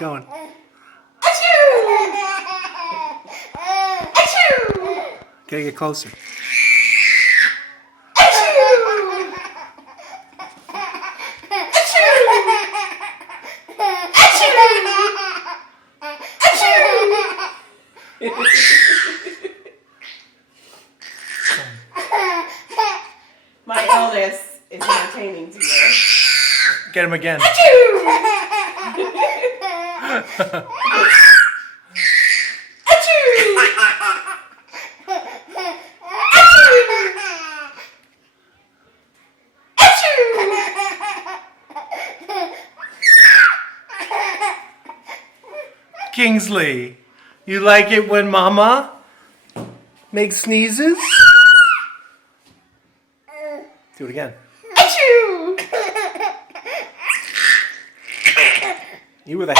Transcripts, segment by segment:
going. Gotta get closer. My illness is entertaining to you. Get him again. Kingsley, you like it when Mama makes sneezes? Do it again. You were the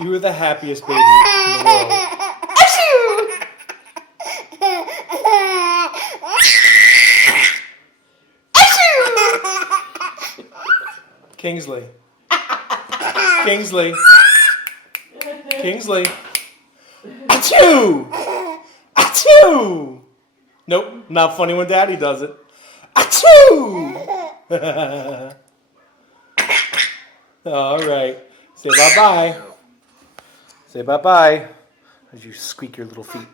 You were the happiest baby in the world. Kingsley. Kingsley. Kingsley. Achoo! Achoo! Nope, not funny when Daddy does it. Achoo! All right. Say bye-bye. Say bye-bye as you squeak your little feet.